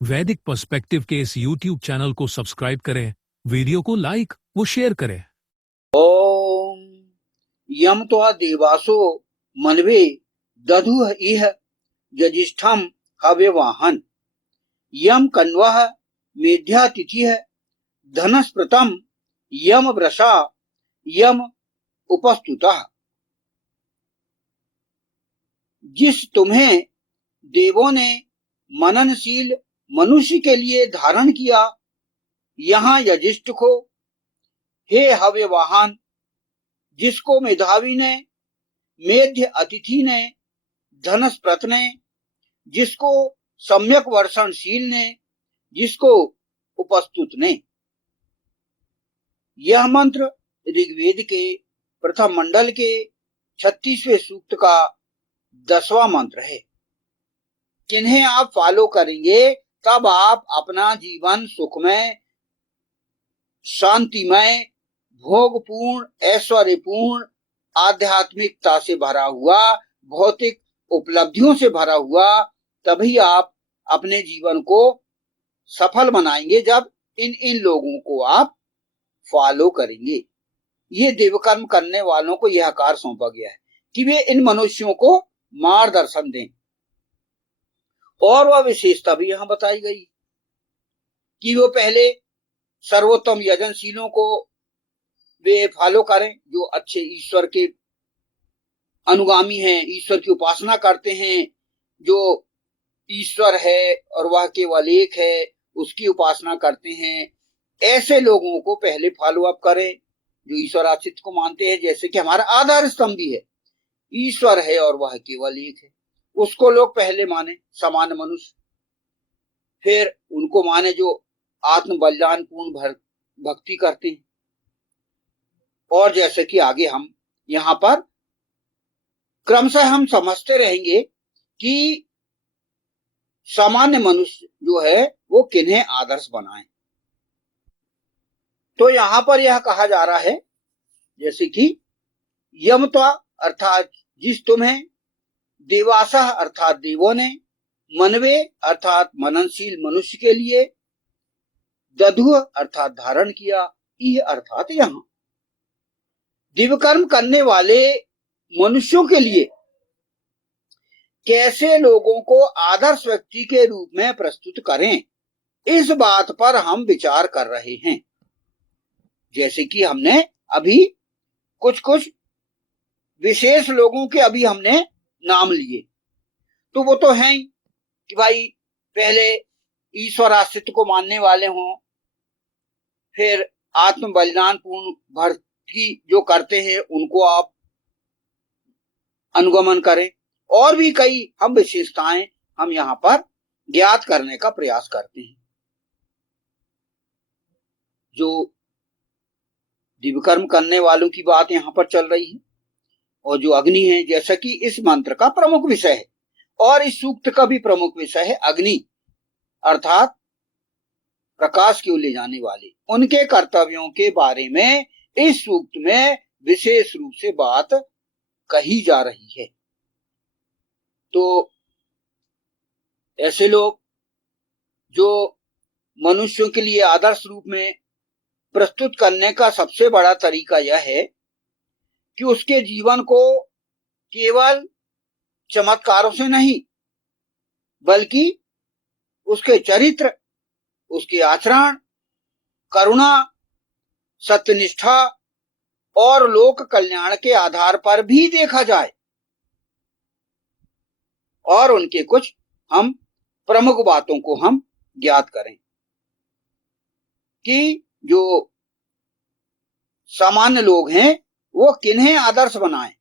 वैदिक पर्सपेक्टिव के इस YouTube चैनल को सब्सक्राइब करें, वीडियो को लाइक व शेयर करें। ओम यम त्वा देवासो मनवे दधुः इह यजिष्ठम हव्यवाहन यम कन्वः मेध्यातिथिः धनस्पृतम यम वृषा यम उपस्तुतः। जिस तुम्हें देवों ने मननशील मनुष्य के लिए धारण किया, यहाँ यजिष्ठ को, हे हव्यवाहन, जिसको मेधावी ने, मेध्य अतिथि ने, धनस्पृत ने, जिसको सम्यक वर्षणशील ने, जिसको उपस्तुत ने। यह मंत्र ऋग्वेद के प्रथम मंडल के 36वें सूक्त का 10वां मंत्र है। किन्हें आप फॉलो करेंगे तब आप अपना जीवन सुखमय, शांतिमय, भोगपूर्ण, ऐश्वर्यपूर्ण, आध्यात्मिकता से भरा हुआ, भौतिक उपलब्धियों से भरा हुआ, तभी आप अपने जीवन को सफल बनाएंगे जब इन लोगों को आप फॉलो करेंगे। ये देवकर्म करने वालों को यह कार्य सौंपा गया है कि वे इन मनुष्यों को मार्गदर्शन दें। और वह विशेषता भी यहां बताई गई कि वो पहले सर्वोत्तम यजनशीलों को वे फॉलो करें, जो अच्छे ईश्वर के अनुगामी हैं, ईश्वर की उपासना करते हैं, जो ईश्वर है और वह केवल एक है, उसकी उपासना करते हैं। ऐसे लोगों को पहले फॉलो अप करें जो ईश्वर अस्तित्व को मानते हैं, जैसे कि हमारा आधार स्तंभ भी है, ईश्वर है और वह केवल एक है, उसको लोग पहले माने, सामान्य मनुष्य। फिर उनको माने जो आत्म बलिदान पूर्ण भक्ति करते हैं। और जैसे कि आगे हम यहाँ पर क्रमशः हम समझते रहेंगे कि सामान्य मनुष्य जो है वो किन्हें आदर्श बनाए। तो यहाँ पर यह कहा जा रहा है जैसे कि यमत्वा अर्थात जिस तुम्हें, देवासः अर्थात देवों ने, मनवे अर्थात मननशील मनुष्य के लिए, दधुः अर्थात धारण किया, इह अर्थात यहाँ दिव्यकर्म करने वाले मनुष्यों के लिए कैसे लोगों को आदर्श व्यक्ति के रूप में प्रस्तुत करें, इस बात पर हम विचार कर रहे हैं। जैसे कि हमने अभी कुछ विशेष लोगों के अभी हमने नाम लिए, तो वो तो हैं कि भाई पहले ईश्वर अस्तित्व को मानने वाले हों, फिर आत्म बलिदान पूर्ण भक्ति जो करते हैं उनको आप अनुगमन करें। और भी कई हम विशेषताएं हम यहाँ पर ज्ञात करने का प्रयास करते हैं। जो दिव्यकर्म करने वालों की बात यहाँ पर चल रही है, और जो अग्नि है, जैसा कि इस मंत्र का प्रमुख विषय है और इस सूक्त का भी प्रमुख विषय है अग्नि, अर्थात प्रकाश की ओर ले जाने वाले, उनके कर्तव्यों के बारे में इस सूक्त में विशेष रूप से बात कही जा रही है। तो ऐसे लोग जो मनुष्यों के लिए आदर्श रूप में प्रस्तुत करने का सबसे बड़ा तरीका यह है कि उसके जीवन को केवल चमत्कारों से नहीं, बल्कि उसके चरित्र, उसके आचरण, करुणा, सत्यनिष्ठा और लोक कल्याण के आधार पर भी देखा जाए। और उनके कुछ हम प्रमुख बातों को हम ज्ञात करें कि जो सामान्य लोग हैं वो किन्हें आदर्श बनाएं।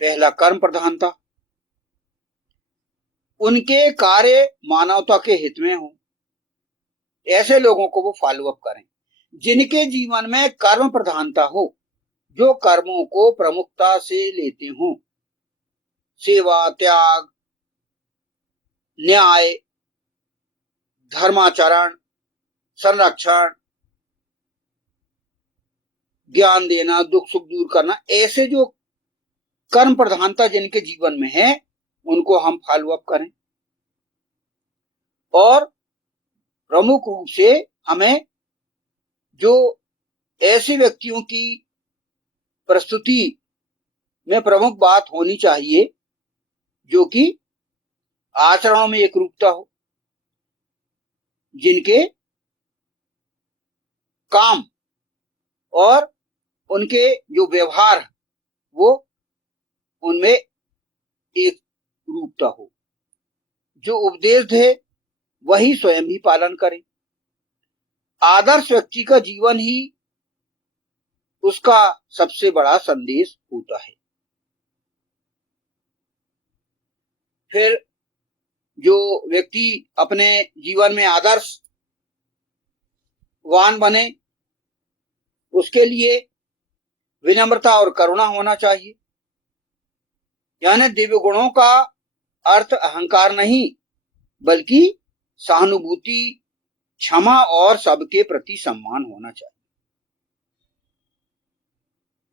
पहला, कर्म प्रधानता, उनके कार्य मानवता के हित में हो, ऐसे लोगों को वो फॉलो अप करें जिनके जीवन में कर्म प्रधानता हो, जो कर्मों को प्रमुखता से लेते हों, सेवा, त्याग, न्याय, धर्माचरण, संरक्षण, ज्ञान देना, दुख सुख दूर करना, ऐसे जो कर्म प्रधानता जिनके जीवन में है उनको हम फॉलो अप करें। और प्रमुख रूप से हमें जो ऐसे व्यक्तियों की प्रस्तुति में प्रमुख बात होनी चाहिए जो कि आचरणों में एक रूपता हो, जिनके काम और उनके जो व्यवहार वो उनमें एक रूपता हो, जो उपदेश दे वही स्वयं भी पालन करे। आदर्श व्यक्ति का जीवन ही उसका सबसे बड़ा संदेश होता है। फिर जो व्यक्ति अपने जीवन में आदर्शवान बने उसके लिए विनम्रता और करुणा होना चाहिए। यानी दिव्य गुणों का अर्थ अहंकार नहीं बल्कि सहानुभूति, क्षमा और सबके प्रति सम्मान होना चाहिए।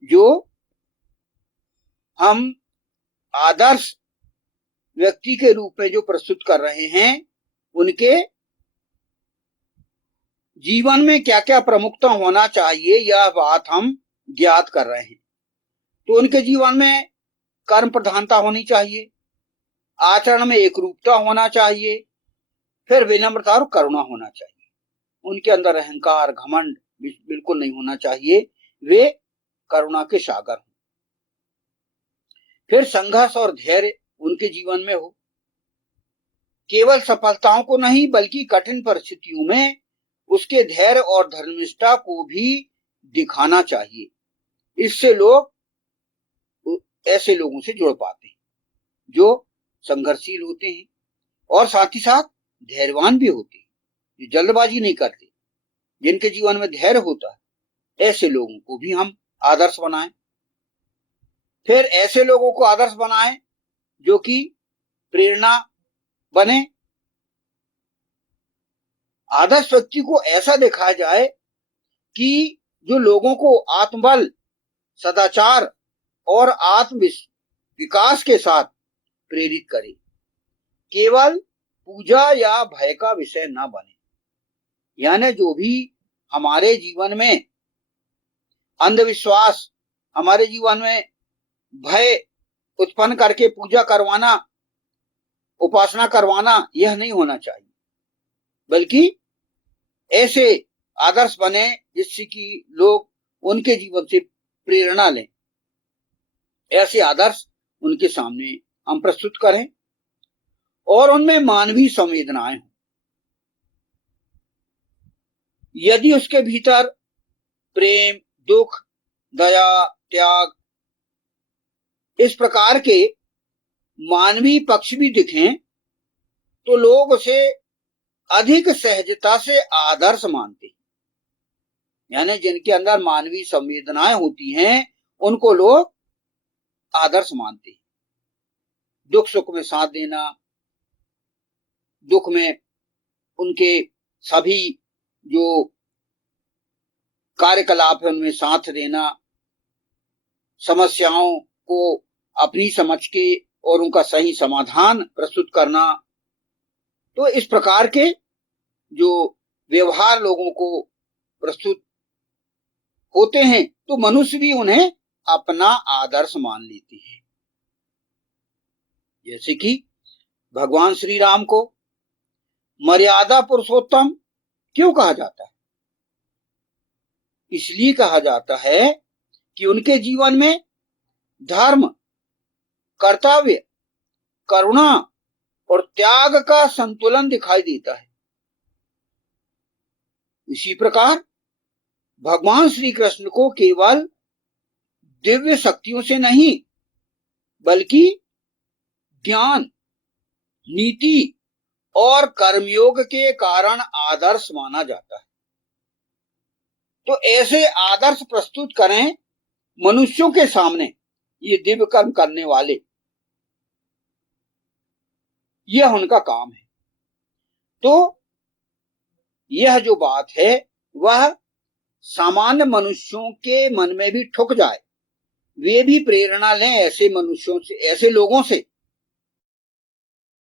जो हम आदर्श व्यक्ति के रूप में जो प्रस्तुत कर रहे हैं उनके जीवन में क्या क्या प्रमुखता होना चाहिए यह बात हम ज्ञात कर रहे हैं। तो उनके जीवन में कर्म प्रधानता होनी चाहिए, आचरण में एक रूपता होना चाहिए, फिर विनम्रता और करुणा होना चाहिए। उनके अंदर अहंकार, घमंड बिल्कुल नहीं होना चाहिए, वे करुणा के सागर हों। फिर संघर्ष और धैर्य उनके जीवन में हो, केवल सफलताओं को नहीं बल्कि कठिन परिस्थितियों में उसके धैर्य और धर्मनिष्ठा को भी दिखाना चाहिए। इससे लोग ऐसे लोगों से जुड़ पाते हैं जो संघर्षशील होते हैं और साथ ही साथ धैर्यवान भी होते हैं, जो जल्दबाजी नहीं करते, जिनके जीवन में धैर्य होता है। ऐसे लोगों को भी हम आदर्श बनाएं। फिर ऐसे लोगों को आदर्श बनाएं जो कि प्रेरणा बने। आदर्श व्यक्ति को ऐसा दिखाया जाए कि जो लोगों को आत्मबल, सदाचार और आत्म विकास के साथ प्रेरित करे, केवल पूजा या भय का विषय न बने। यानी जो भी हमारे जीवन में अंधविश्वास, हमारे जीवन में भय उत्पन्न करके पूजा करवाना, उपासना करवाना, यह नहीं होना चाहिए, बल्कि ऐसे आदर्श बने जिससे कि लोग उनके जीवन से प्रेरणा लें। ऐसे आदर्श उनके सामने हम प्रस्तुत करें और उनमें मानवीय संवेदनाएं हों। यदि उसके भीतर प्रेम, दुख, दया, त्याग, इस प्रकार के मानवीय पक्ष भी दिखें तो लोग उसे अधिक सहजता से आदर्श मानते हैं। यानी जिनके अंदर मानवीय संवेदनाएं होती हैं उनको लोग आदर्श मानते हैं। दुख सुख में साथ देना, दुख में उनके सभी जो कार्यकलाप है उनमें साथ देना, समस्याओं को अपनी समझ के और उनका सही समाधान प्रस्तुत करना। तो इस प्रकार के जो व्यवहार लोगों को प्रस्तुत होते हैं तो मनुष्य भी उन्हें अपना आदर्श मान लेते हैं। जैसे कि भगवान श्री राम को मर्यादा पुरुषोत्तम क्यों कहा जाता है? इसलिए कहा जाता है कि उनके जीवन में धर्म, कर्तव्य, करुणा और त्याग का संतुलन दिखाई देता है। इसी प्रकार भगवान श्री कृष्ण को केवल दिव्य शक्तियों से नहीं बल्कि ज्ञान, नीति और कर्मयोग के कारण आदर्श माना जाता है। तो ऐसे आदर्श प्रस्तुत करें मनुष्यों के सामने, ये दिव्य कर्म करने वाले, यह उनका काम है। तो यह जो बात है वह सामान्य मनुष्यों के मन में भी ठुक जाए, वे भी प्रेरणा लें ऐसे मनुष्यों से, ऐसे लोगों से